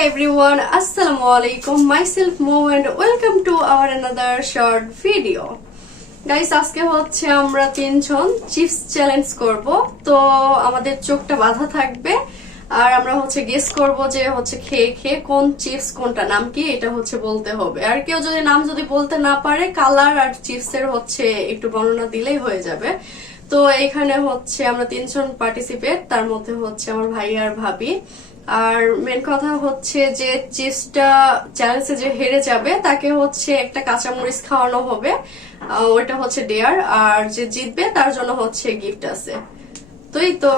everyone, assalamu alaikum, myself Mo and welcome to our another short video. Guys, আজকে হচ্ছে আমরা তিনজন chips challenge করব। তো আমাদের চোখটা বাঁধা থাকবে আর আমরা হচ্ছে গেস করব যে হচ্ছে খেয়ে খেয়ে কোন চিপস কোনটা নাম কি এটা হচ্ছে বলতে হবে। আর কেউ যদি নাম বলতে না পারে কালার আর চিপসের হচ্ছে একটু বর্ণনা দিলেই হয়ে যাবে। তো এখানে হচ্ছে আমরা তিনজন পার্টিসিপেট, তার মধ্যে হচ্ছে আমার ভাই আর ভাবি। আর মেন কথা হচ্ছে যে চিপসটা চ্যালেঞ্জে যে হেরে যাবে তাকে হচ্ছে একটা কাঁচামরিচ খাওয়ানো হবে, ওইটা হচ্ছে ডেয়ার। আর যে জিতবে তার জন্য হচ্ছে গিফট আছে। তো এই তো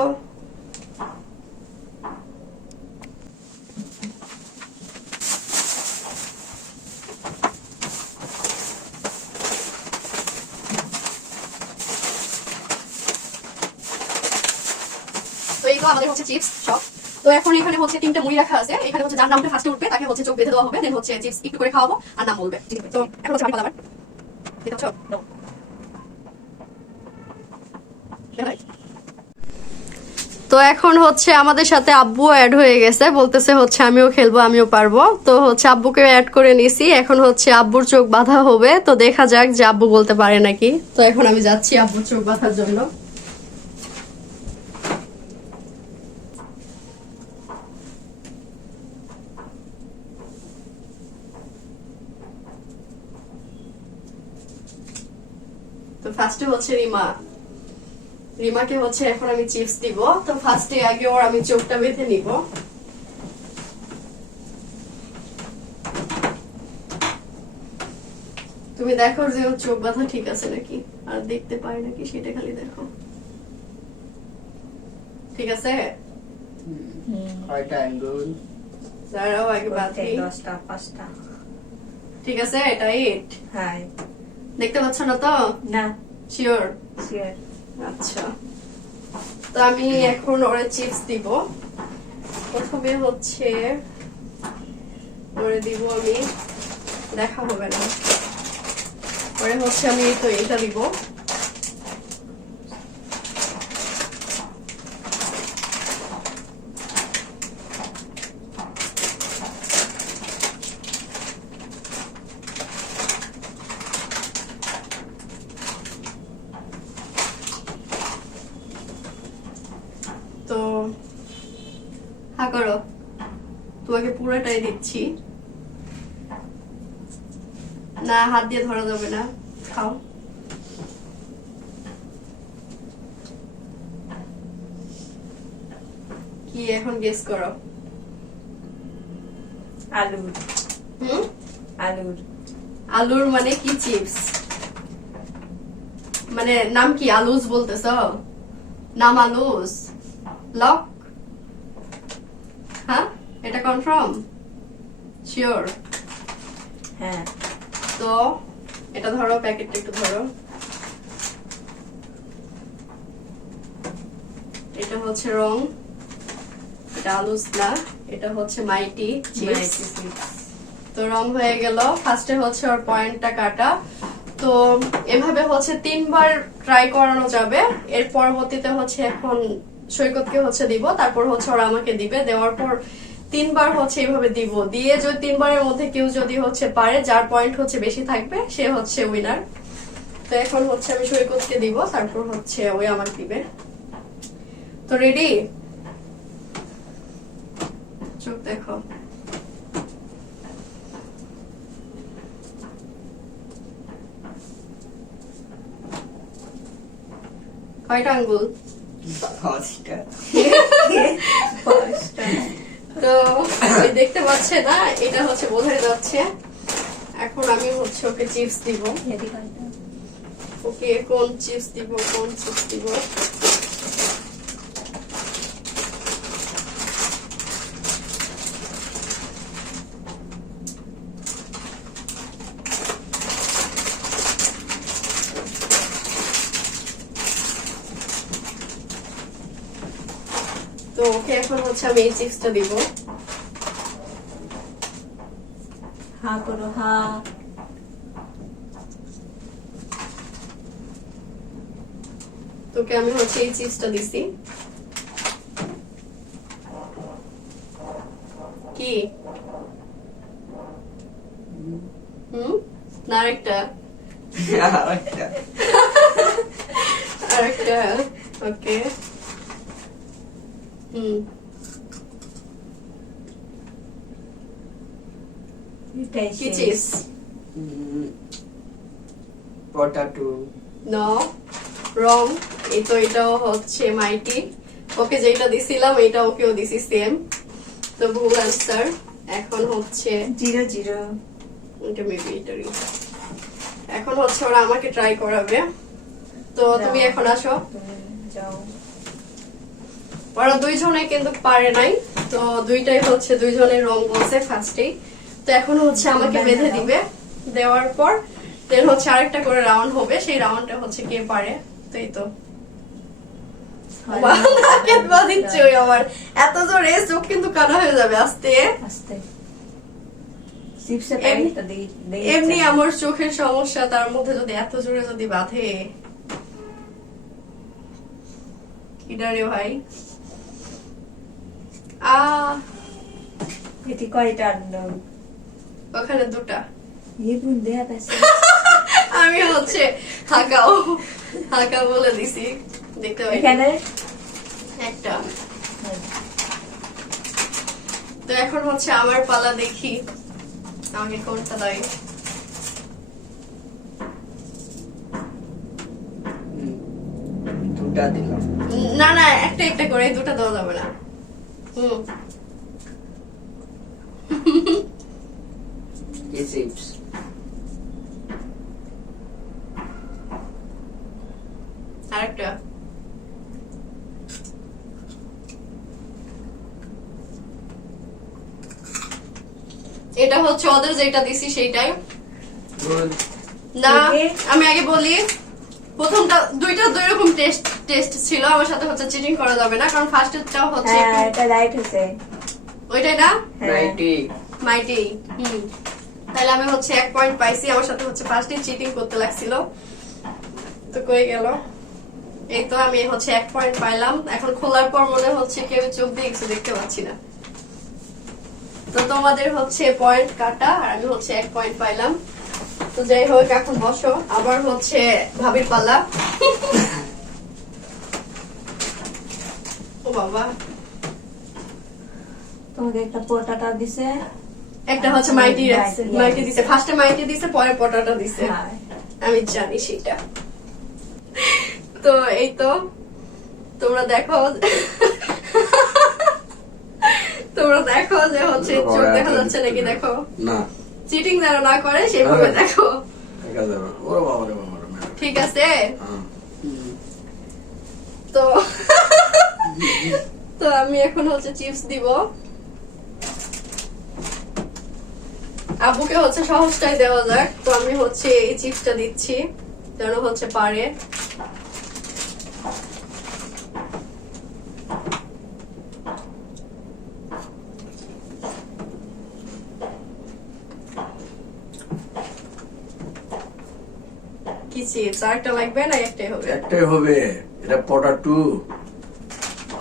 আমাদের হচ্ছে চিপস সব। তো এখন এখানে হচ্ছে তিনটা মুড়ি রাখা আছে, এখানে হচ্ছে যার নামটা ফার্স্টে উঠবে তাকে হচ্ছে চোখ বেঁধে দেওয়া হবে, দেন হচ্ছে চিপস একটু করে খাওয়াবো আর নাম বলবে। তো এখন হচ্ছে আমি পালাবার দেখতে পাচ্ছ। তো এখন হচ্ছে আমাদের সাথে আব্বু অ্যাড হয়ে গেছে, বলতেছে হচ্ছে আমিও খেলবো আমিও পারবো। তো হচ্ছে আব্বুকে অ্যাড করে নিছি, এখন হচ্ছে আব্বুর চোখ বাঁধা হবে। তো দেখা যাক যে আব্বু বলতে পারে নাকি। তো এখন আমি যাচ্ছি আব্বুর চোখ বাঁধার জন্য। তো ফার্স্টে হচ্ছে রিমাকে হচ্ছে এখন আমি চিপস দিব। তো ফার্স্টে আগে ওর আমি চোখটা বেঁধে নিব। তুমি দেখো যে ওর চোখ বাঁধা ঠিক আছে নাকি আর দেখতে পায় নাকি সেটা খালি দেখো। ঠিক আছে? দাঁড়াও আগে বাঁধি। ঠিক আছে, এটা 8। হ্যাঁ, দেখতে পাচ্ছ না তো? না, শিওর? শিওর। আচ্ছা, তো আমি এখন ওরে চিপস দিব। প্রথমে হচ্ছে ওরে দিব আমি, দেখা হবে না, পরে হচ্ছে আমি তো এটা দিব। তো হা করো, তোমাকে পুরোটাই দিচ্ছি। না, হাত দিয়ে ধরা যাবে না, খাও। কি এখন গেস করো? আলুর। আলুর। আলুর মানে কি চিপস? মানে নাম কি আলুজ বলতেছ? নাম আলুজ? লক? হ্যাঁ, এটা কনফার্ম? শিওর? হ্যাঁ। তো এটা ধরো, প্যাকেটটা একটু ধরো। এটা হচ্ছে রং, এটা আলুজ না, এটা হচ্ছে মাইটি চিপস। তো রং হয়ে গেল। ফার্স্টে হচ্ছে ওর পয়েন্টটা কাটা। তো এভাবে হচ্ছে 3বার ট্রাই করানো যাবে। এর পরবর্তীতে হচ্ছে এখন সৈকতকে হচ্ছে দিব, তারপর হচ্ছে ওরা আমাকে দিবে। দেওয়ার পর 3বার হচ্ছে এইভাবে দিব। দিয়ে যদি 3বারের মধ্যে কেউ যদি হচ্ছে পারে, যার পয়েন্ট হচ্ছে বেশি থাকবে সে হচ্ছে উইনার। তো এখন হচ্ছে আমি সৈকতকে দিব, তারপর হচ্ছে ওই আমাকে দিবে। তো রেডি? চোখ দেখো। কয়টা আঙ্গুল? তো দেখতে পাচ্ছে না, এটা হচ্ছে বোঝা যাচ্ছে। এখন আমি হচ্ছে ওকে চিপস দিব। ওকে কোন চিপস দিব, কোন চিপস দিব? তো ওকে এখন হচ্ছে আমি এই চিপসটা দিব। হা করো, হা। তোকে আমি হচ্ছে এই চিপসটা দিছি। কি না আরেকটা আরেকটা। আরেকটা ওকে এটাই কি শেষ। Chips potato. নো রং এই তো এটাও হচ্ছে মাইটি ওকে যেটা দিছিলাম এটা ওকেও দিছি সেম তো ভুল আনসার এখন হচ্ছে 0-0 এটা মেবি এটারই এখন হচ্ছে ওরা আমাকে ট্রাই করাবে তো তুমি যাও। এখন আসো তুমি যাও। ওরা দুইজনে কিন্তু পারে নাই তো দুইটাই হচ্ছে দুইজনের রং বলছে ফার্স্টেই তো এখন হচ্ছে আমাকে বেঁধে দিবে দেওয়ার পর দেন হচ্ছে আরেকটা করে রাউন্ড হবে সেই রাউন্ডটা হচ্ছে কে পারে তো এই তো দিচ্ছে ওই আমার এত জোরে চোখ কিন্তু কানা হয়ে যাবে আস্তে আস্তে চিপসের এম- প্যাকেটটা দেই দেই এমনি আমার চোখের সমস্যা তার মধ্যে যদি এত জোরে যদি বাঁধে কিডা রে ভাই এটি কয়টা ওখানে দুটা এই বুন দেয়া আছে আমি হচ্ছে হাঁকাও হাঁকা বলে দিছি দেখতে পাই এখানে একটা তো এখন হচ্ছে আমার পালা দেখি আমাকে কোনটা দেয় দুটা দিলাম। না না একটা একটা করে দুটা দেওয়া যাবে না হুম কি চিপস? আরেকটা এটা হচ্ছে ওদের যেটা দিছি সেইটাই Good. না Okay. আমি আগে বলি প্রথমটা দুইটা দুই রকম টেস্ট ছিল আমার সাথে হচ্ছে চিটিং করা যাবে না কারণ ফার্স্টেরটাও হচ্ছে হ্যাঁ একটু- এটা রাইট হয়েছে ওইটাই না হ্যাঁ। 90. মাইটি তাহলে আমি হচ্ছে 1 পয়েন্ট পাইছি আমার সাথে হচ্ছে ফার্স্টে চিটিং করতে লাগছিল তো কই গেল এই তো আমি হচ্ছে 1 পয়েন্ট পাইলাম এখন খোলার পর মনে হচ্ছে কেউ চোখ দিয়ে কিছু দেখতে পাচ্ছি না তো তোমাদের হচ্ছে পয়েন্ট কাটা আর আমি হচ্ছে 1 পয়েন্ট পাইলাম তো যাই হোক এখন বসো আবার হচ্ছে ভাবির পাল্লা ও বাবা তোমাকে একটা পটাটা দিছে একটা হচ্ছে মাইটি রাখছে মাইটি দিছে ফার্স্টে মাইটি দিছে পরে পটাটা দিছে হ্যাঁ আমি জানি সেটা তো এই তো তোমরা দেখো তোমরা দেখো যে হচ্ছে চোখ দেখা যাচ্ছে নাকি দেখো না, চিটিং যেন না করে সেভাবে হ্যাঁ। দেখো দেখা যাবে না। ওরে বাবা রে বাবা রে বাবা। ঠিক আছে হ্যাঁ। তো তো আমি এখন হচ্ছে চিপস দিব আব্বুকে হচ্ছে সহজটাই দেওয়া যাক তো আমি হচ্ছে এই চিপসটা দিচ্ছি যেন হচ্ছে পারে কি চিপস আরেকটা লাগবে না একটাই হবে একটাই হবে। এটা পটাটো।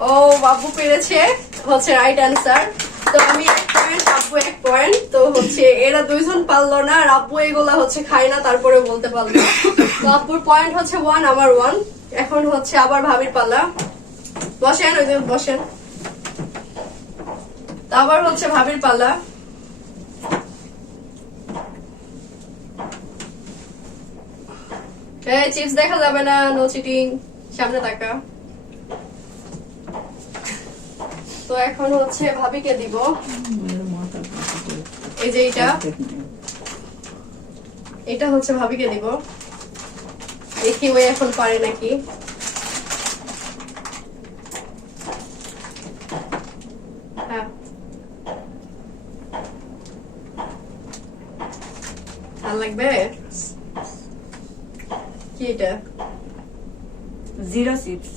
ও বাবু পেরেছে হচ্ছে রাইট অ্যান্সার তো আমি 1 পয়েন্ট আব্বু 1 পয়েন্ট তো হচ্ছে এরা দুইজন পারলো না আর আব্বু এগুলা হচ্ছে খায় না তারপরে বলতে পারলো তো আব্বুর পয়েন্ট হচ্ছে 1 আমার 1 এখন হচ্ছে আবার ভাবির পালা বসেন ওই যে বসেন তো আবার হচ্ছে ভাবির পালা এই চিপস দেখা যাবে না নো চিটিং সামনে তাকা তো এখন হচ্ছে ভাবিকে দিব এই যে এটা হচ্ছে ভাবিকে দিব দেখি ওই এখন পারে নাকি হ্যাঁ আর লাগবে কি এটা 0 চিপস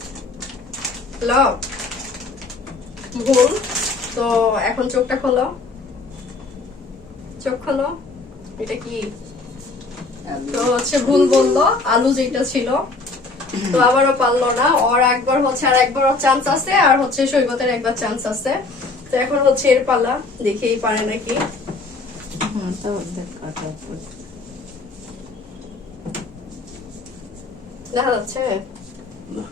লক ভুল তো এখন চোখটা খোলো চোখ খোলো এটা কি তো হচ্ছে ভুল বললো আলু যেটা ছিল তো আবারও পারলো না ওর একবার হচ্ছে আর একবার চান্স আছে আর হচ্ছে সৈকতের একবার চান্স আছে তো এখন হচ্ছে এর পালা, দেখেই পারে নাকি। তো অর্ধেক কাটা পড়ে। দেখা যাচ্ছে? না।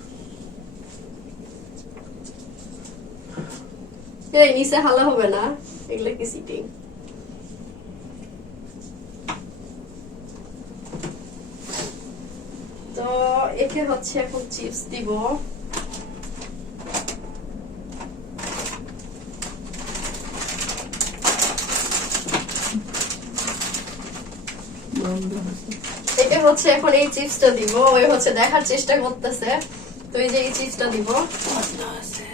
এই নিচে হালা হবে না, এগুলো কি সিটিং? তো একে হচ্ছে এখন চিপস দিব। বন্ধ হচ্ছে। একে হচ্ছে এখন এই চিপসটা দিব, ওই হচ্ছে দেখার চেষ্টা করতেছে। তো এই যে এই চিপসটা দিব। বন্ধ হচ্ছে।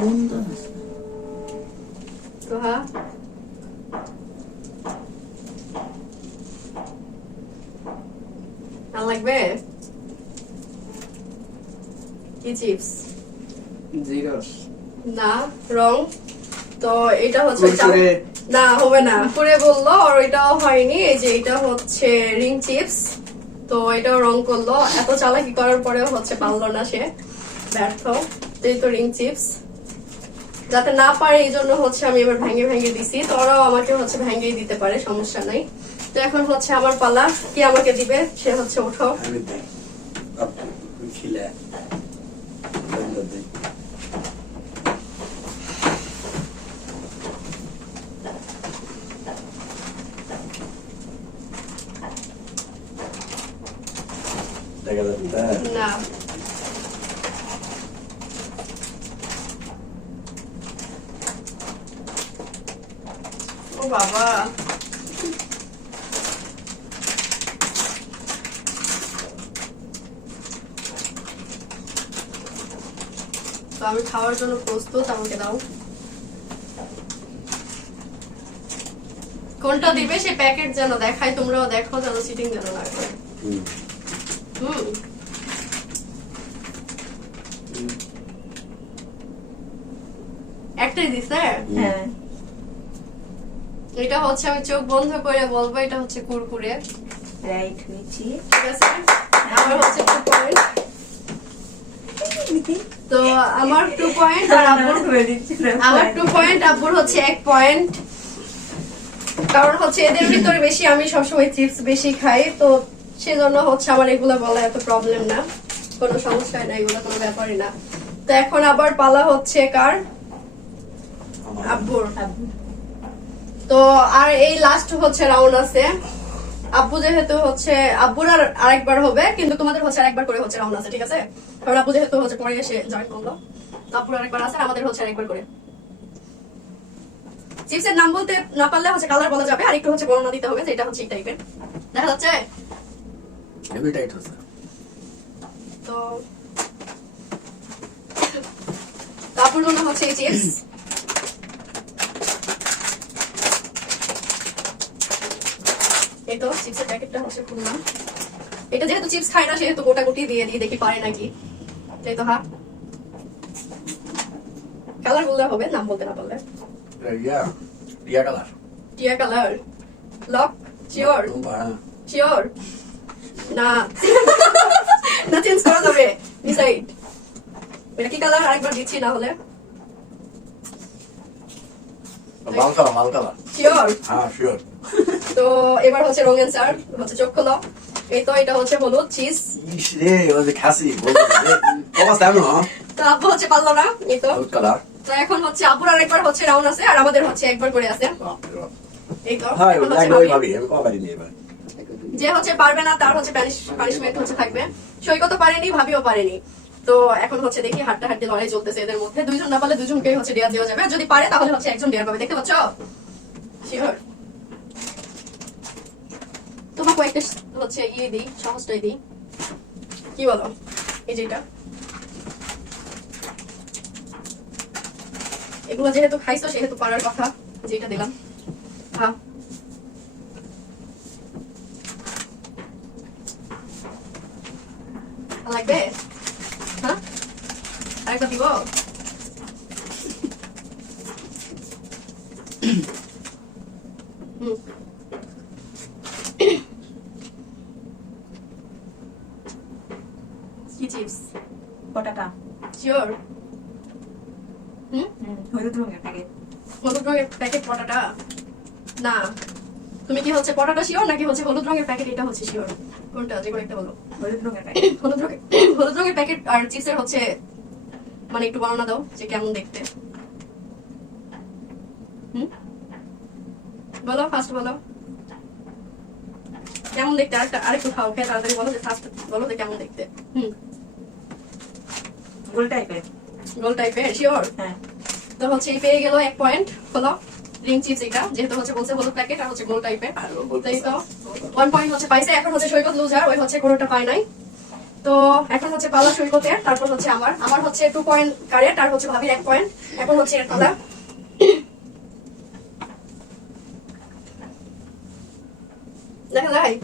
বন্ধ হচ্ছে। তো হ্যাঁ, আর লাগবে কি চিপস? জিরোস না, রং। তো এটা হচ্ছে কুরকুরে। না, হবে না। করে বললো আর ওইটাও হয়নি। এই যে এটা হচ্ছে রিং চিপস, তো এটাও রং করলো। এত চালাকি করার পরেও হচ্ছে পারলো না, সে ব্যর্থ। তো এই তো রিং চিপস, যাতে না পারে এই জন্য হচ্ছে আমি এবার ভেঙে ভেঙে দিছি। তো ওরাও আমাকে হচ্ছে ভেঙেই দিতে পারে, সমস্যা নাই। তো এখন হচ্ছে আমার পালা, কি আমাকে দিবে সে হচ্ছে উঠো। আমি দেই খিলে বন্ধ দেই দেখা যাচ্ছে না, ও বাবা, তো আমি খাওয়ার জন্য প্রস্তুত, আমাকে দাও। কোনটা দিবে সে প্যাকেট যেন দেখায়, তোমরাও দেখো, যেন সিটিং যেন না করে। হুম, একটাই দিছে। হ্যাঁ, এটা হচ্ছে আমি চোখ বন্ধ করে বলবো, এটা হচ্ছে কুরকুরে। রাইট হয়েছি। ঠিক আছে, আমার হচ্ছে 2 পয়েন্ট। তো আমার 2 পয়েন্ট আর আব্বুর আমার 2 পয়েন্ট, আব্বুর হচ্ছে 1 পয়েন্ট। কারণ হচ্ছে এদের ভিতরে বেশি আমি সবসময় চিপস বেশি খাই, তো সেজন্য হচ্ছে আমার এগুলা বলা এত প্রবলেম না, কোনো সমস্যা হয় না, এগুলো কোনো ব্যাপারই না। তো এখন আবার পালা হচ্ছে কার? আব্বুর। তো আর এই লাস্ট হচ্ছে রাউন্ড আছে। আব্বু যেহেতু হচ্ছে আব্বুর আর আরেকবার হবে, কিন্তু তোমাদের হচ্ছে আরেকবার করে হচ্ছে রাউন্ড আছে, ঠিক আছে? কারণ আব্বু যেহেতু হচ্ছে পরে এসে জয়েন করলো, তো আব্বুর আরেকবার আছে, আর আমাদের হচ্ছে আরেকবার করে। চিপসের নাম বলতে না পারলে হচ্ছে কালার বলা যাবে, আর একটু হচ্ছে বর্ণনা দিতে হবে যে এটা হচ্ছে এই টাইপের। দেখা যাচ্ছে? হেভি টাইট হচ্ছে তো আব্বুর জন্য হচ্ছে এই চিপস। এই তো চিপসের প্যাকেটটা হচ্ছে খুললাম। এটা যেহেতু চিপস খায় না, সেহেতু গোটাগুটি দিয়ে দিই, দেখি পারে নাকি। এই তো হ্যাঁ, কালার বললে হবে, নাম বলতে না পারলে। টিয়া কালার টিয়া কালার। লক? শিওর? শিওর? না না, চেঞ্জ করা যাবে, ডিসাইড। এটা কি কালার? আরেকবার দিচ্ছি না হলে। লাল কালার, লাল কালার। শিওর? হ্যাঁ শিওর। তো এবার হচ্ছে রং অ্যান্সার, হচ্ছে চোখ খোলো। এই তো এটা হচ্ছে হলুদ চিজ। ইস রে, ওই যে খাসি বলতে অবস্থা এমন তো আব্বু হচ্ছে পারলো না। এই তো হলুদ কালার। তো এখন হচ্ছে আব্বুর আরেকবার হচ্ছে রাউন্ড আছে, আর আমাদের হচ্ছে একবার করে আছে। এই তো হ্যাঁ এখন হচ্ছে ওই ভাবি। ভাবি আমি কম পারি নি এবার যে হচ্ছে পারবে না তার হচ্ছে পানিশমেন্ট হচ্ছে থাকবে। সৈকত পারেনি, ভাবিও পারেনি। তো এখন হচ্ছে দেখি হাড্ডাহাড্ডি লড়াই চলতেছে এদের মধ্যে। দুইজন না পারলে দুজনকেই হচ্ছে ডেয়ার দেওয়া যাবে, আর যদি পারে তাহলে হচ্ছে একজন ডেয়ার পাবে। দেখতে পাচ্ছ? শিওর? তোমাকে একটা হচ্ছে ইয়ে দিই, সহজটাই দিই, কি বলো? এই যেটা, এগুলো যেহেতু খাইছো সেহেতু পারার কথা, যেটা দিলাম। হ্যাঁ, লাগবে? হ্যাঁ, আরেকটা দিব? হুম, কি চিপস? শিওর? হলুদ রঙের প্যাকেট। হলুদ রঙের প্যাকেট পটাটা না, তুমি কি হচ্ছে পটাটা শিওর নাকি হচ্ছে হলুদ রঙের প্যাকেট এটা হচ্ছে শিওর? কোনটা, যে কোনো একটা বলো। হলুদ রঙের প্যাকেট। হলুদ রঙের প্যাকেট আর চিপসের হচ্ছে মানে একটু বর্ণনা দাও যে কেমন দেখতে। বলো, ফার্স্ট বলো কেমন দেখতে। আরেকটু খাও, খেয়ে তাড়াতাড়ি বলো যে ফার্স্ট বলো যে কেমন দেখতে। গোল টাইপের। গোল টাইপের শিওর? হ্যাঁ। তো হচ্ছে এই পেয়ে গেল 1 পয়েন্ট হলো রিং চিপস এটা, যেহেতু হচ্ছে বলছে হলুদ প্যাকেট আর হচ্ছে গোল টাইপের। তাই তো 1 পয়েন্ট হচ্ছে পাইছে। এখন হচ্ছে সৈকত লুজার, ওই হচ্ছে কোনোটা পায় নাই। তো এখন হচ্ছে পালা সৈকতের, তারপর হচ্ছে আমার হচ্ছে 2 পয়েন্ট কারেক্ট আর হচ্ছে ভাবির 1 পয়েন্ট। এখন হচ্ছে এর পালা। দেখা যায়।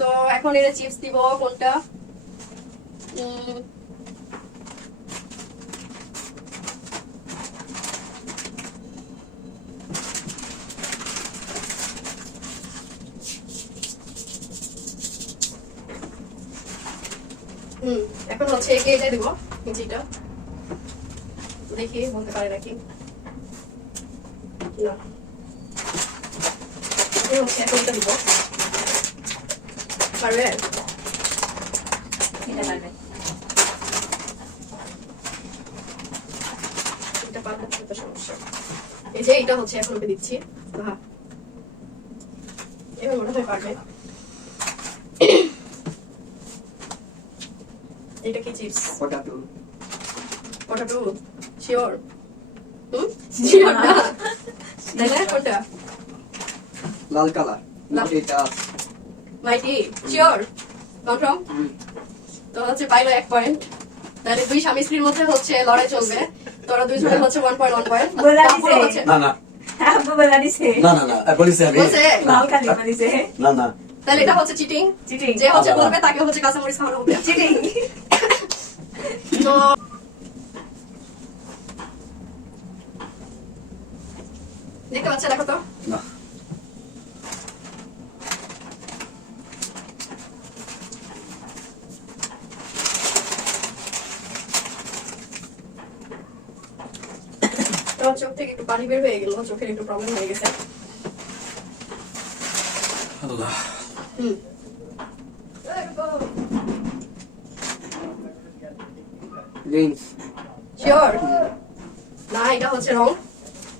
তো এখন এর চিপস দিব কোনটা? এখন হচ্ছে একে এটা দিব, যেটা দেখি বলতে পারে নাকি না। হচ্ছে এখন এটা দিব, পারবে? এটা পারবে। এটা পারবে না তো সমস্যা। এই যে এটা হচ্ছে এখন ওকে দিচ্ছি। হ্যাঁ, এবার মনে হয় পারবে। এটা কি chips? Potato. Potato sure? Sure না? দেখে কোনটা? লাল কালার। এটা মাইটি শিওর? কনফার্ম? তো হচ্ছে পাইলো 1 পয়েন্ট। তাহলে দুই স্বামী স্ত্রীর মধ্যে হচ্ছে লড়াই চলবে। তোরা দুইজনে হচ্ছে 1 পয়েন্ট 1 পয়েন্ট। বলা তারপরে দিছে। হচ্ছে না না আব্বু বলা দিছে। না না না বলিস আমি বলছে লাল কালি বলিছে। না না তাহলে এটা হচ্ছে চিটিং। চিটিং। যে হচ্ছে আবার। বলবে তাকে হচ্ছে কাঁচামরিচ খাওয়ানো হবে। চিটিং। তো দেখতে পাচ্ছ, দেখো তো। না তোমার চোখ থেকে একটু পানি বের হয়ে গেল, চোখের একটু প্রবলেম হয়ে গেছে। আল্লাহ Greens. শিওর? না, এটা হচ্ছে রং।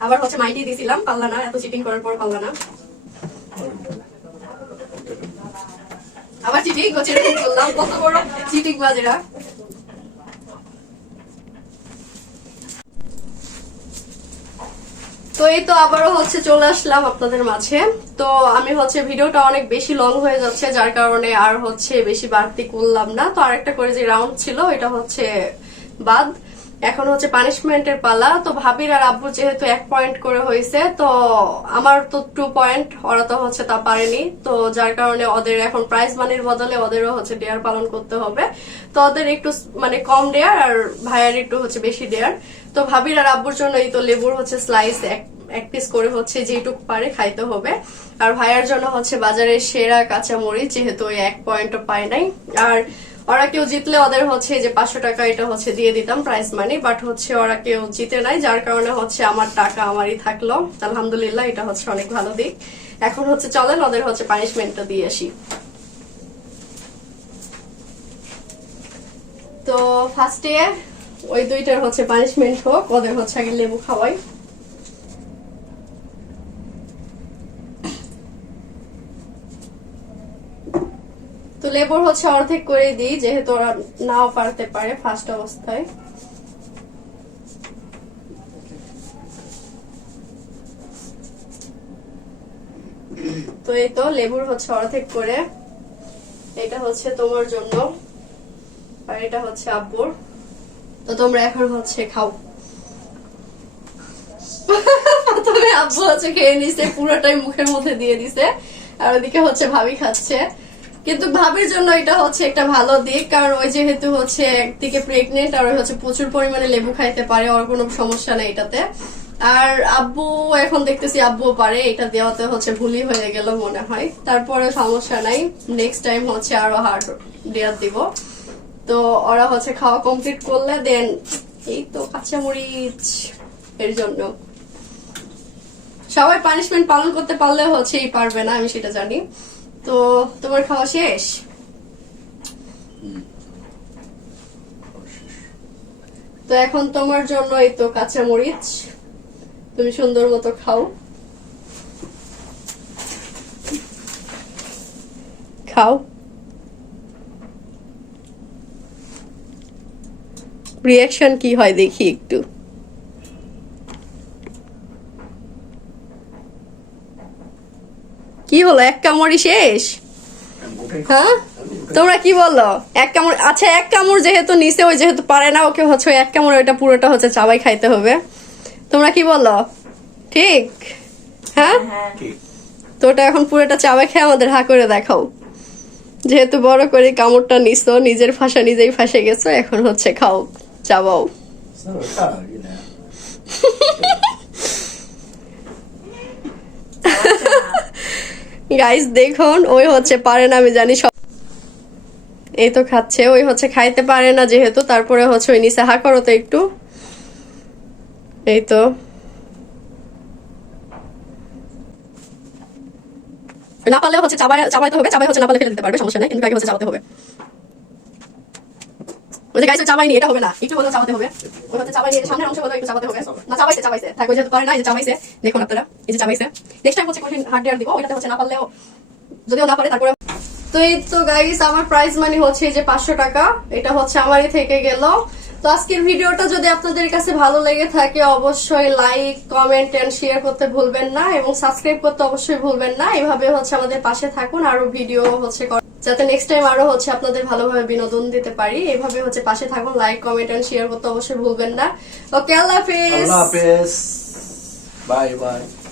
আবার হচ্ছে মাইটি দিছিলাম, পারলা না, এত চিটিং করার পর পারলা না। আবার চিটিং হচ্ছে, এরকম করলাম, কত বড় চিটিং বাজেরা। তো এই তো আবারও হচ্ছে চলে আসলাম আপনাদের মাঝে। তো আমি হচ্ছে ভিডিওটা অনেক বেশি লং হয়ে যাচ্ছে, যার কারণে আর হচ্ছে বেশি বাড়তি করলাম না। তো আরেকটা করে যে রাউন্ড ছিল এটা হচ্ছে বাদ। এখন হচ্ছে পানিশমেন্টের পালা। তো ভাবির আর আব্বুর যেহেতু 1 পয়েন্ট করে হয়েছে, তো আমার তো 2 পয়েন্ট, ওরা তো হচ্ছে তা পারেনি। তো যার কারণে ওদের এখন প্রাইজ মানির বদলে ওদেরও হচ্ছে ডেয়ার পালন করতে হবে। তো ওদের একটু মানে কম ডেয়ার আর ভাইয়ার একটু হচ্ছে বেশি ডেয়ার। তো ভাবির আর আব্বুর জন্য এই তো লেবুর হচ্ছে স্লাইস এক পিস করে হচ্ছে যেটুকু পারে খাইতে হবে। আর ভাইয়ার জন্য হচ্ছে বাজারের সেরা কাঁচামরিচ, যেহেতু ওই 1 পয়েন্টও পায় নাই। আর ওরা কেউ জিতলে ওদের হচ্ছে যে 500 টাকা এটা হচ্ছে দিয়ে দিতাম প্রাইস মানি, বাট হচ্ছে ওরা কেউ জিতে নাই, যার কারণে হচ্ছে আমার টাকা আমারই থাকলো। আলহামদুলিল্লাহ, এটা হচ্ছে অনেক ভালো দিক। এখন হচ্ছে চলেন ওদের হচ্ছে পানিশমেন্টটা দিয়ে আসি। তো ফার্স্টে ওই দুইটার হচ্ছে পানিশমেন্ট হোক, ওদের হচ্ছে আগে লেবু খাওয়াই। তো লেবুর হচ্ছে অর্ধেক করে দিই, যেহেতু ওরা নাও পারতে পারে ফার্স্ট অবস্থায়। তো এই তো লেবুর হচ্ছে অর্ধেক করে, এটা হচ্ছে তোমার জন্য আর এটা হচ্ছে আব্বুর। তো তোমরা এখন হচ্ছে খাও। প্রথমে আব্বু হচ্ছে খেয়ে নিছে, পুরোটাই মুখের মধ্যে দিয়ে দিছে, আর ওদিকে হচ্ছে ভাবি খাচ্ছে। কিন্তু ভাবির জন্য এটা হচ্ছে একটা ভালো দিক, কারণ ওই যেহেতু হচ্ছে একদিকে প্রেগনেন্ট আর ওই হচ্ছে প্রচুর পরিমাণে লেবু খাইতে পারে, ওর কোনো সমস্যা নেই এটাতে। আর আব্বু এখন দেখতেছি আব্বুও পারে, এটা দেওয়াতে হচ্ছে ভুলই হয়ে গেল মনে হয়। তারপরে সমস্যা নাই, নেক্সট টাইম হচ্ছে আরো হার্ড দেওয়ার দিব। তো ওরা হচ্ছে খাওয়া কমপ্লিট করলে দেন এই তো কাঁচামরিচ এর জন্য সবাই পানিশমেন্ট পালন করতে পারলে হচ্ছে এই পারবে না, আমি সেটা জানি। তো তোমার খাওয়া শেষ? তো এখন তোমার জন্য এই তো কাঁচামরিচ, তুমি সুন্দর মতো খাও। খাও। রিয়াকশন কি হয় দেখি একটু। কি হলো, এক কামড়ই শেষ? হ্যাঁ তোমরা কি বলো? এক কামড়, আচ্ছা এক কামড় যেহেতু নিচে, ওই যেহেতু পারে না, ওকে হচ্ছে ওই এক কামড় ওইটা পুরোটা হচ্ছে চাবাই খাইতে হবে। তোমরা কি বলো? ঠিক? হ্যাঁ হ্যাঁ তো ওটা এখন পুরোটা চাবাই খেয়ে আমাদের হা করে দেখাও। যেহেতু বড় করে কামড়টা নিছো, নিজের ফাঁসা নিজেই ফাঁসে গেছো, এখন হচ্ছে খাও, চাবাও। It's not a car, you know. Guys দেখুন, ওই হচ্ছে পারে না, আমি জানি সব। এই তো খাচ্ছে, ওই হচ্ছে খাইতে পারে না যেহেতু, তারপরে হচ্ছে ওই নিচে হা করো তো একটু। এই তো না পারলে হচ্ছে চাবাইতে হবে, চাবাই হচ্ছে না পারলে ফেলে দিতে পারবে, সমস্যা নাই, কিন্তু আগে হচ্ছে চাবাতে হবে। ওই যে গাইস চাবাই নি, এটা হবে না, একটু হলেও চাবাতে হবে। ওই হচ্ছে চাবাই নিয়ে সামনের অংশ হলেও একটু চাবাতে হবে। না চাবাইছে থাকো, যেহেতু পারে না, এই যে চাবাইছে, দেখুন আপনারা, এই যে চাবাইছে। নেক্সট টাইম হচ্ছে কঠিন হার্ড ডেয়ার দিব, ওইটাতে হচ্ছে না পারলেও, যদিও না পারে তারপরে। তো এই তো গাইস আমার প্রাইস মানি হচ্ছে এই যে 500 টাকা, এটা হচ্ছে আমারই থেকে গেল। তো আজকের ভিডিওটা যদি আপনাদের কাছে ভালো লেগে থাকে অবশ্যই লাইক কমেন্ট এন্ড শেয়ার করতে ভুলবেন না, এবং সাবস্ক্রাইব করতে অবশ্যই ভুলবেন না। এভাবে হচ্ছে আমাদের পাশে থাকুন, আরো ভিডিও হচ্ছে যাতে নেক্সট টাইম আরো হচ্ছে আপনাদের ভালোভাবে বিনোদন দিতে পারি। এভাবে হচ্ছে পাশে থাকুন, লাইক কমেন্ট এন্ড শেয়ার করতে অবশ্যই ভুলবেন না। ওকে, আল্লাহ হাফেজ। Allah Hafiz. Bye bye.